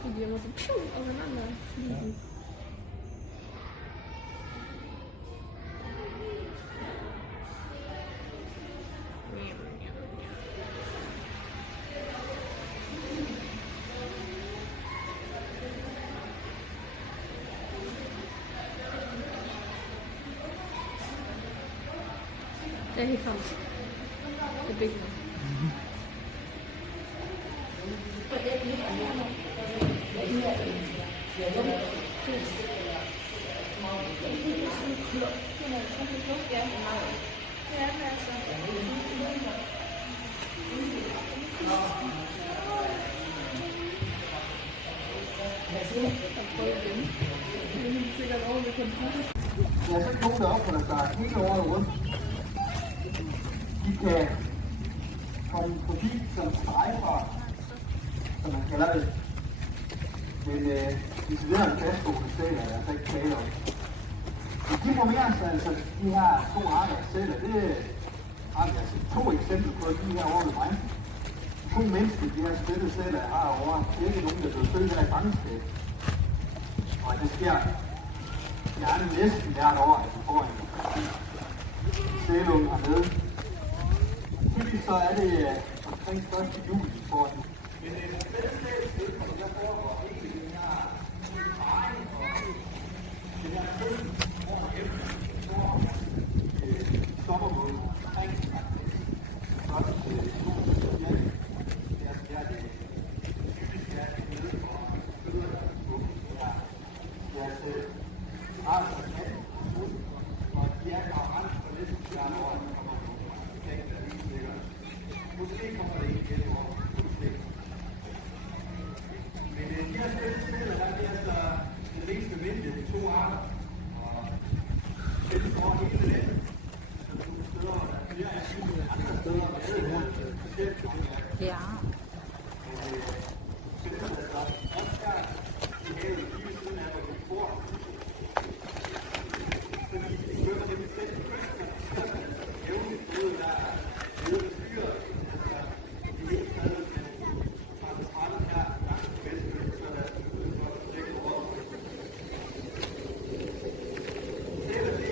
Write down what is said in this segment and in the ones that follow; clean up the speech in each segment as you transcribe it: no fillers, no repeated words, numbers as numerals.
fliegen die immer so auseinander fliegen. Ja, hier kommt's. Der Big One. Der er sådan nogen deroppe, der starter hele året rundt. De kan komme forbi som strejfer, som man kalder det. Men decideret en fastboende sæler er altså ikke tale om. Men de formerer sig altså, de her to arter af sæler, det har vi altså to eksempler på de her år med mig. De to mindste, de her spættede sæler, jeg har over, det er ikke nogen, der er blevet født her i fangenskab. Og det sker gerne næsten hvert år, at vi får en sælunge hernede. Typisk så er det omkring 1. juli, vi får den. Men den sæl, der foregår ikke den her parring og den her køn over efter, hvor sommermåden omkring først juli. Det er det typisk er det nede for fødderne på det er sæl. Altså, og de er garant for næsten hvert år, der kommer ting, der lige sikkert. Måske kommer det ikke et år, måske. Men de her steder, der er altså den mest bemindte, de to arter. Og det står hele landet. Så nogle steder, der er flere af andre steder, der er det her. Specielt nogle af dem. Ja. Så det er altså også her i havet, lige ved siden af, hvor vi bor. Fordi det kører nemlig tæt på kysten, og så er det altså jævnligt både der er nede ved fyret, altså i hele taget, men fra det trætte her langt på vestkysten, så er der altså ude for at tjekke over. Sæler, det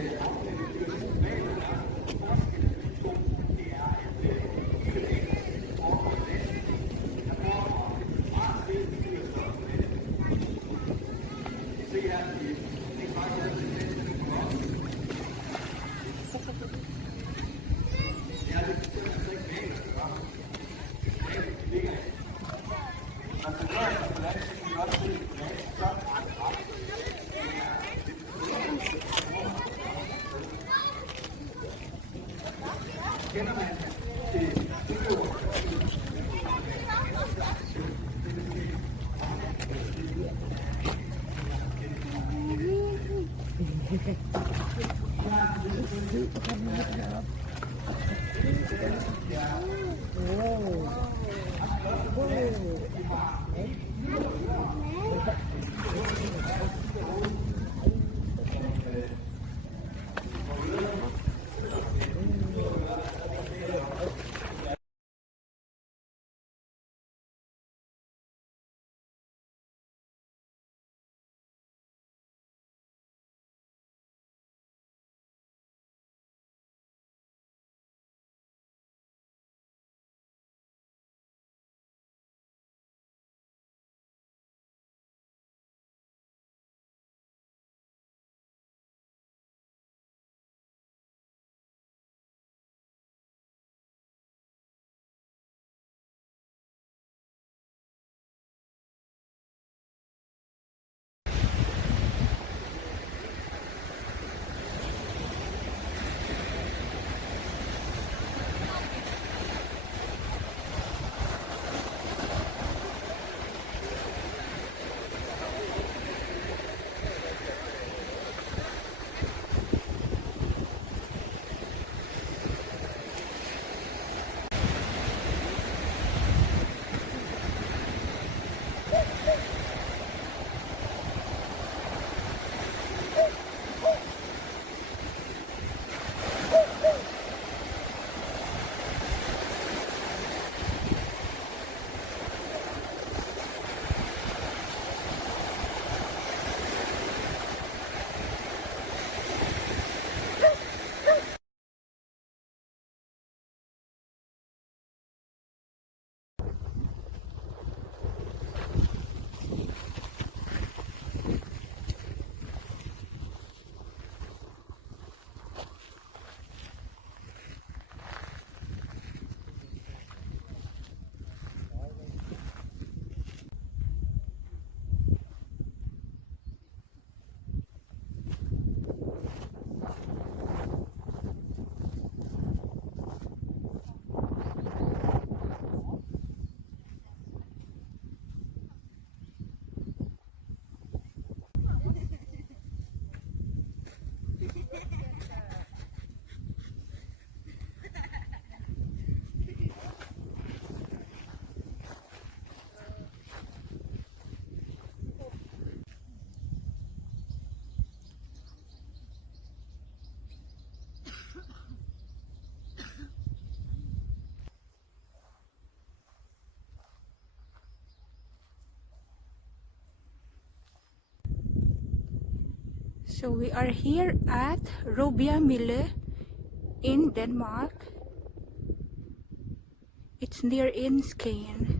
er afsnittet dyr, det normale er. Forskellen på de to, det er, at hele dagen foregår i land. Der foregår meget sæl, det er større på land. Vi ser her, at det er faktisk er det næste. Ja, det er simpelthen ikke pænt at gøre. Det ligger ikke. Man kan gøre det på land, så kan vi også se det på land. Så er det ret. Kender man til udøver? So we are here at Mille in Denmark. It's near in Skane.